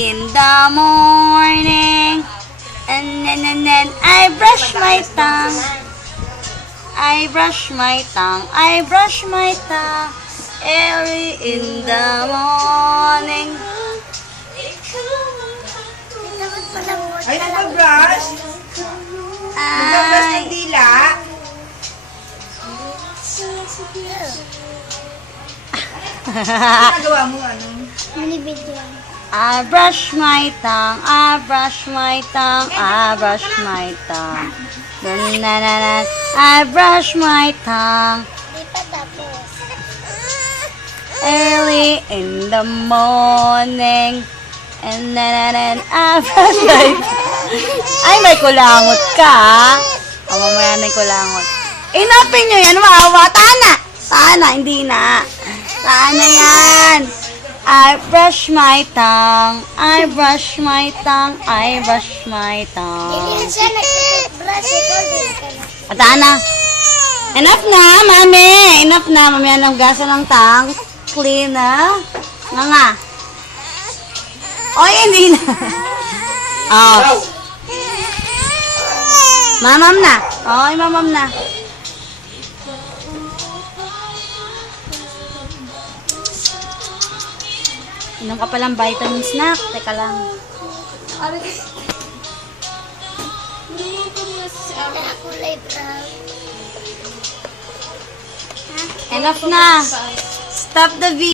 in the morning. And then I brush my tongue. I brush my tongue. I brush my tongue. Early in the morning. Ay, nag-brush? Nag-brush ng dila? Nagawa mo ano? I brush my tongue, I brush my tongue, I brush my tongue. I brush my tongue. Early in the morning. And then I brush my tongue. Ay, may kulangot ka. O, mamaya may kulangot. Inapin nyo yan, maawa. Tana! Tana, hindi na. Tana yan. I brush my tongue. I brush my tongue. I brush my tongue. Tana. Enough na, mami. Enough na. Mamaya nang gasa ng tang. Clean na. Nga. Oy, hindi na. Oh. Mamam na. Oy, mamam na. Inom ka palang vitamin snack. Teka lang. Enough na. Stop the video.